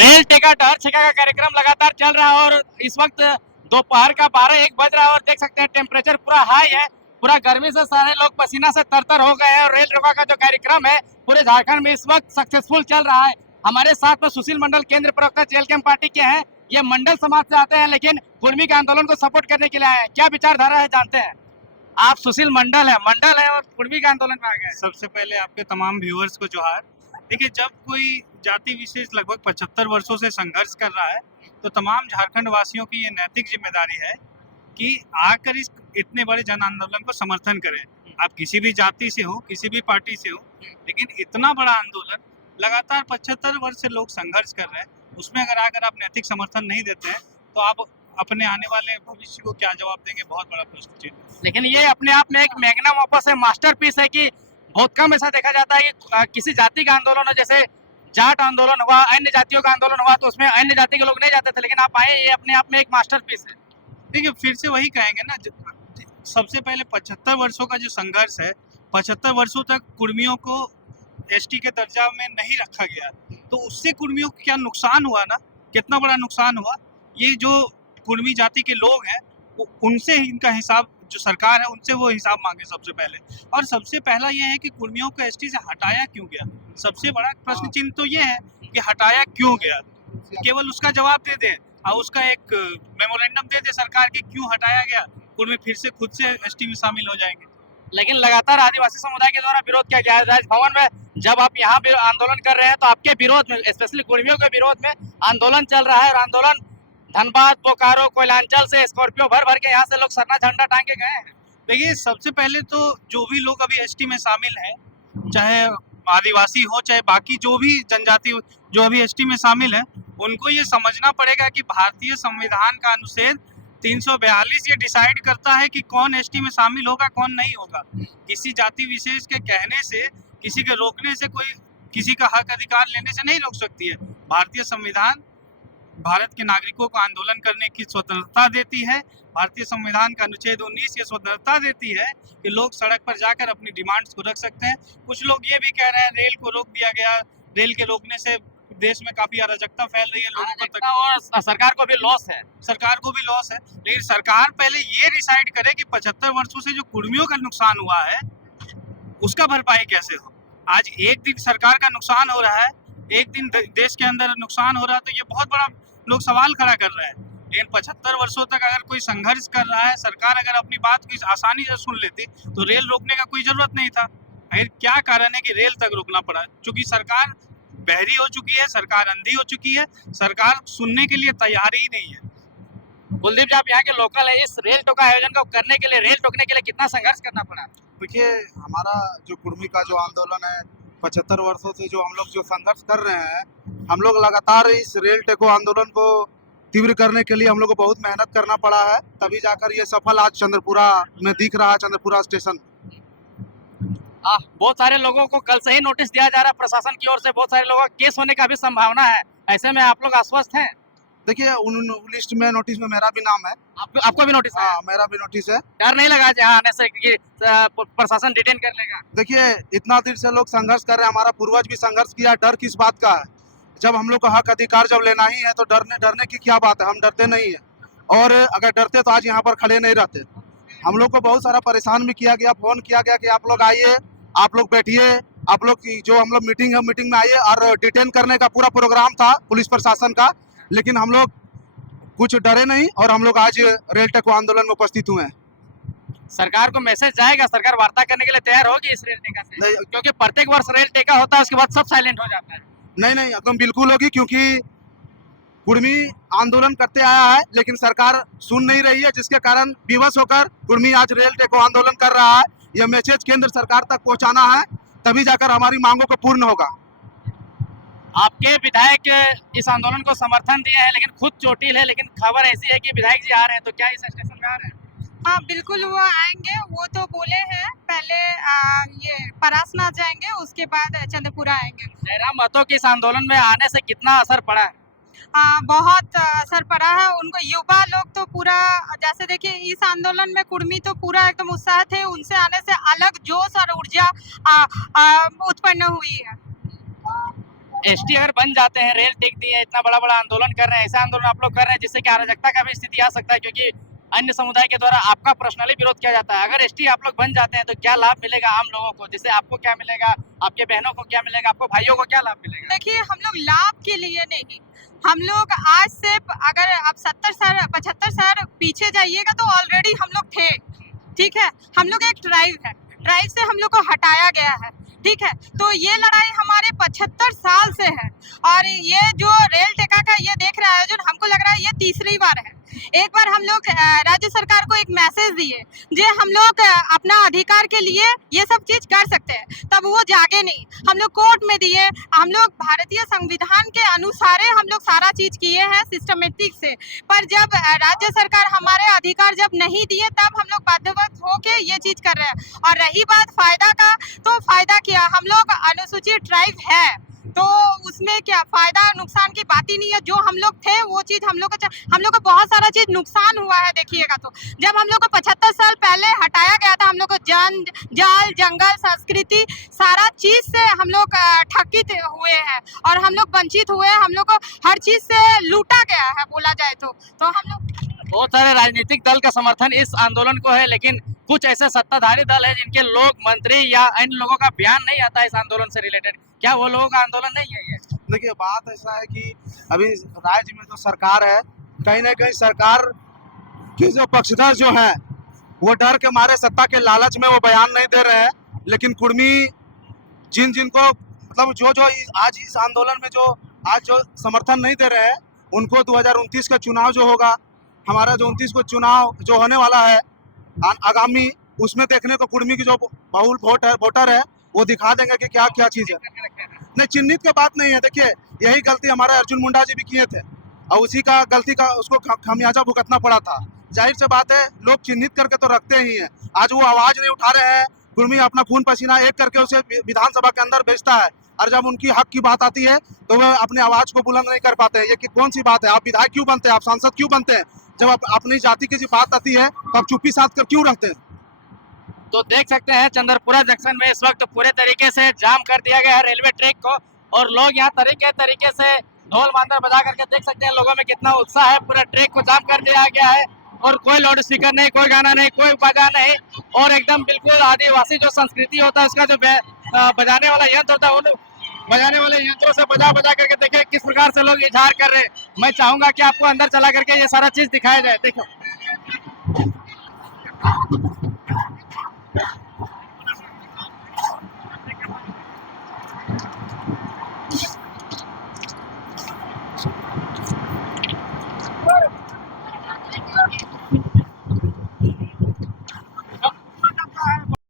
Rail ticket हर जगह का कार्यक्रम लगातार चल रहा है और इस वक्त दोपहर का 12-1 बज रहा है और देख सकते हैं टेम्परेचर पूरा हाई है। पूरा गर्मी से सारे लोग पसीना से तरतर हो गए हैं और रेल रोका का जो कार्यक्रम है पूरे झारखंड में इस वक्त सक्सेसफुल चल रहा है। हमारे साथ में सुशील मंडल केंद्र प्रवक्ता जेएलकेएम पार्टी के हैं। ये मंडल समाज से आते हैं लेकिन कुर्मी के आंदोलन को सपोर्ट करने के लिए आए हैं। क्या विचारधारा है जानते हैं। आप सुशील मंडल है और कुर्मी के आंदोलन में आ गए। सबसे पहले आपके तमाम व्यूअर्स को जोहार। देखिए, जब कोई जाति विशेष लगभग 75 वर्षों से संघर्ष कर रहा है तो तमाम झारखंड वासियों की ये नैतिक जिम्मेदारी है कि आकर इस इतने बड़े जन आंदोलन को समर्थन करें। आप किसी भी जाति से हो, किसी भी पार्टी से हो, लेकिन इतना बड़ा आंदोलन लगातार 75 वर्ष से लोग संघर्ष कर रहे हैं, उसमें अगर आकर आप नैतिक समर्थन नहीं देते हैं तो आप अपने आने वाले भविष्य को क्या जवाब देंगे, बहुत बड़ा प्रश्न चिन्ह। लेकिन ये अपने आप में एक मैग्नम ओपस है, मास्टरपीस है कि बहुत कम ऐसा देखा जाता है कि किसी जाति का आंदोलन हो, जैसे जाट आंदोलन हुआ, अन्य जातियों का आंदोलन हुआ तो उसमें अन्य जाति के लोग नहीं जाते थे, लेकिन आप आए, ये अपने आप में एक मास्टरपीस है। देखिए, फिर से वही कहेंगे ना, सबसे पहले 75 वर्षों का जो संघर्ष है, 75 वर्षों तक कुर्मियों को एसटी के दर्जा में नहीं रखा गया, तो उससे कुर्मियों को क्या नुकसान हुआ ना, कितना बड़ा नुकसान हुआ। ये जो कुर्मी जाति के लोग हैं उनसे इनका हिसाब, जो सरकार है उनसे वो हिसाब मांगे सबसे पहले। और सबसे पहला ये है कि कुर्मियों को एसटी से हटाया क्यों गया। सबसे बड़ा प्रश्न चिन्ह तो ये है कि हटाया क्यों गया। केवल उसका जवाब दे दे और उसका एक मेमोरेंडम दे दे सरकार की क्यों हटाया गया, कुर्मी फिर से खुद से एसटी में शामिल हो जाएंगे। लेकिन लगातार आदिवासी समुदाय के द्वारा विरोध किया गया है। राजभवन में जब आप यहाँ भी आंदोलन कर रहे हैं तो आपके विरोध में, स्पेशली कुर्मियों के विरोध में आंदोलन चल रहा है और आंदोलन धनबाद, बोकारो, कोयलांचल से स्कॉर्पियो भर भर के यहाँ से लोग सरना झंडा टांग के गए हैं। देखिए, सबसे पहले तो जो भी लोग अभी एसटी में शामिल हैं, चाहे आदिवासी हो चाहे बाकी जो भी जनजाति जो अभी एसटी में शामिल है, उनको ये समझना पड़ेगा कि भारतीय संविधान का अनुच्छेद 342 ये डिसाइड करता है कि कौन एसटी में शामिल होगा, कौन नहीं होगा। किसी जाति विशेष के कहने से, किसी के रोकने से कोई किसी का हक अधिकार लेने से नहीं रोक सकती है। भारतीय संविधान भारत के नागरिकों को आंदोलन करने की स्वतंत्रता देती है। भारतीय संविधान का अनुच्छेद 19 ये स्वतंत्रता देती है कि लोग सड़क पर जाकर अपनी डिमांड्स को रख सकते हैं। कुछ लोग ये भी कह रहे हैं रेल को रोक दिया गया, रेल के रोकने से देश में काफी अराजकता फैल रही है, लोगों को और सरकार को भी लॉस है। सरकार को भी लॉस है, लेकिन सरकार पहले ये डिसाइड करे कि 75 वर्षों से जो कुर्मियों का नुकसान हुआ है उसका भरपाई कैसे हो। आज एक दिन सरकार का नुकसान हो रहा है, एक दिन देश के अंदर नुकसान हो रहा है, तो ये बहुत बड़ा लोग सवाल खड़ा कर रहे हैं। लेकिन 75 वर्षों तक अगर कोई संघर्ष कर रहा है, सरकार अगर अपनी बात को आसानी से सुन लेती तो रेल रोकने का कोई जरूरत नहीं था। आखिर क्या कारण है कि रेल तक रोकना पड़ा। क्योंकि सरकार बहरी हो चुकी है, सरकार अंधी हो चुकी है, सरकार सुनने के लिए तैयार ही नहीं है। कुलदीप जी, आप यहाँ के लोकल है, इस रेल टोका आयोजन को करने के लिए, रेल टोकने के लिए कितना संघर्ष करना पड़ा। देखिए, हमारा जो कुर्मी का जो आंदोलन है, 75 वर्षों से जो हम लोग जो संघर्ष कर रहे हैं, हम लोग लगातार इस रेल टेको आंदोलन को तीव्र करने के लिए हम लोग को बहुत मेहनत करना पड़ा है, तभी जाकर ये सफल आज चंद्रपुरा में दिख रहा है, चंद्रपुरा स्टेशन। बहुत सारे लोगों को कल से ही नोटिस दिया जा रहा है प्रशासन की ओर से, बहुत सारे लोगों का केस होने का भी संभावना है। ऐसे में आप लोग आश्वस्त हैं। देखिए, उन लिस्ट में, नोटिस में मेरा भी नाम है। आपको भी नोटिस है? हाँ, मेरा भी नोटिस है। डर नहीं लगा यहाँ आने से कि प्रशासन डिटेन कर लेगा? देखिए, इतना देर से लोग संघर्ष कर रहे हैं, हमारा पूर्वज भी संघर्ष किया, डर किस बात का है। जब हम लोग का हक अधिकार जब लेना ही है तो डरने की क्या बात है। हम डरते नहीं है, और अगर डरते तो आज यहाँ पर खड़े नहीं रहते। हम लोग को बहुत सारा परेशान भी किया गया, फोन किया गया कि आप लोग आइए, आप लोग बैठिए, आप लोग की जो हम लोग मीटिंग है, मीटिंग में आइए, और डिटेन करने का पूरा प्रोग्राम था पुलिस प्रशासन का, लेकिन हम लोग कुछ डरे नहीं और हम लोग आज रेल टेको आंदोलन में उपस्थित हुए हैं। सरकार को मैसेज जाएगा, सरकार वार्ता करने के लिए तैयार होगी इस रेल टेका से? क्योंकि प्रत्येक वर्ष रेल टेका होता है, उसके बाद सब साइलेंट हो जाता है। नहीं, एकदम बिल्कुल होगी, क्योंकि कुर्मी आंदोलन करते आया है लेकिन सरकार सुन नहीं रही है, जिसके कारण विवश होकर कुर्मी आज रेल टेको आंदोलन कर रहा है। यह मैसेज केंद्र सरकार तक पहुंचाना है, तभी जाकर हमारी मांगों को पूर्ण होगा। आपके विधायक इस आंदोलन को समर्थन दिए हैं लेकिन खुद चोटिल है, लेकिन खबर ऐसी है कि विधायक जी आ रहे हैं, तो क्या इस स्टेशन में आ रहे हैं? हाँ, बिल्कुल वो आएंगे। वो तो बोले हैं पहले ये परासनाथ जाएंगे, उसके बाद चंद्रपुरा आएंगे। जयराम महतो के इस आंदोलन में आने से कितना असर पड़ा है? बहुत असर पड़ा है उनको। युवा लोग तो पूरा, जैसे देखिए इस आंदोलन में कुर्मी तो पूरा एकदम उत्साह थे, उनसे आने से अलग जोश और ऊर्जा उत्पन्न हुई है। एसटी अगर बन जाते हैं, रेल टिक दी है, इतना बड़ा बड़ा आंदोलन कर रहे हैं, ऐसा आंदोलन आप लोग कर रहे हैं जिससे कि अराजकता का भी स्थिति आ सकता है, क्योंकि अन्य समुदाय के द्वारा आपका पर्सनली विरोध किया जाता है। अगर एसटी आप लोग बन जाते हैं तो क्या लाभ मिलेगा आम लोगों को? जैसे आपको क्या मिलेगा, आपके बहनों को क्या मिलेगा, आपको भाइयों को क्या लाभ मिलेगा? देखिए, हम लोग लाभ के लिए नहीं, हम लोग आज से अगर आप 70 साल 75 साल पीछे जाइएगा तो ऑलरेडी हम लोग थे, ठीक है। हम लोग एक ट्राइब है, ट्राइब से हम लोग को हटाया गया है, ठीक है। तो ये लड़ाई हमारे 75 साल से है, और ये जो रेल टेका का ये देख रहा है आयोजन, हमको लग रहा है ये तीसरी बार है। एक बार हम लोग राज्य सरकार को एक मैसेज दिए जे हम लोग अपना अधिकार के लिए ये सब चीज कर सकते हैं, तब वो जागे नहीं। हम लोग कोर्ट में दिए, हम लोग भारतीय संविधान के अनुसार हम लोग सारा चीज किए हैं सिस्टमेटिक से, पर जब राज्य सरकार हमारे अधिकार जब नहीं दिए तब हम लोग बाध्यवश होके ये चीज कर रहे हैं। और रही बात फायदा का, तो फायदा क्या, हम लोग अनुसूचित ट्राइब है तो उसमें क्या फायदा नुकसान की बात ही नहीं है। जो हम लोग थे वो चीज हम लोग को बहुत सारा चीज नुकसान हुआ है। देखिएगा तो जब हम लोग को 75 साल पहले हटाया गया था, हम लोग को जल जंगल संस्कृति सारा चीज से हम लोग ठगित हुए हैं और हम लोग वंचित हुए हैं, हम लोग को हर चीज से लूटा गया है बोला जाए तो हम लोग। बहुत सारे राजनीतिक दल का समर्थन इस आंदोलन को है, लेकिन कुछ ऐसे सत्ताधारी दल है जिनके लोग, मंत्री या अन्य लोगों का बयान नहीं आता इस आंदोलन से रिलेटेड। क्या वो लोगों का आंदोलन नहीं है ये? देखिए, बात ऐसा है कि अभी राज्य में जो सरकार है, कहीं ना कहीं सरकार के जो पक्षधर जो हैं वो डर के मारे, सत्ता के लालच में वो बयान नहीं दे रहे हैं। लेकिन कुर्मी जिनको मतलब जो आज इस आंदोलन में जो समर्थन नहीं दे रहे हैं, उनको 2029 का चुनाव जो होगा, हमारा जो 29 को चुनाव जो होने वाला है आगामी, उसमें देखने को कुर्मी की जो बहुल वोटर है वो दिखा देंगे कि क्या क्या चीज है। नहीं, चिन्हित की बात नहीं है। देखिए, यही गलती हमारे अर्जुन मुंडा जी भी किए थे और उसी का गलती का उसको खामियाजा भुगतना पड़ा था। जाहिर से बात है, लोग चिन्हित करके तो रखते ही हैं। आज वो आवाज नहीं उठा रहे हैं, कुर्मी अपना खून पसीना एक करके उसे विधानसभा के अंदर भेजता है, और जब उनकी हक की बात आती है तो वह अपने आवाज को बुलंद नहीं कर पाते हैं। ये कौन सी बात है? आप विधायक क्यों बनते हैं? आप सांसद क्यों बनते हैं? जब अपनी जाति की बात आती है तो आप चुप्पी साध कर क्यों रहते हैं? तो देख सकते हैं चंद्रपुरा जंक्शन में इस वक्त पूरे तरीके से जाम कर दिया गया है रेलवे ट्रैक को, और लोग यहाँ तरीके से ढोल मांदर बजा करके देख सकते हैं लोगों में कितना उत्साह है। पूरा ट्रैक को जाम कर दिया गया है और कोई लाउड स्पीकर नहीं, कोई गाना नहीं, कोई बजा नहीं, और एकदम बिल्कुल आदिवासी जो संस्कृति होता है उसका जो बजाने वाला यंत्र होता है, उन बजाने वाले यंत्रों से बजा करके देखे किस प्रकार से लोग इजहार कर रहे हैं। मैं चाहूंगा कि आपको अंदर चला करके ये सारा चीज दिखाया जाए। देखो,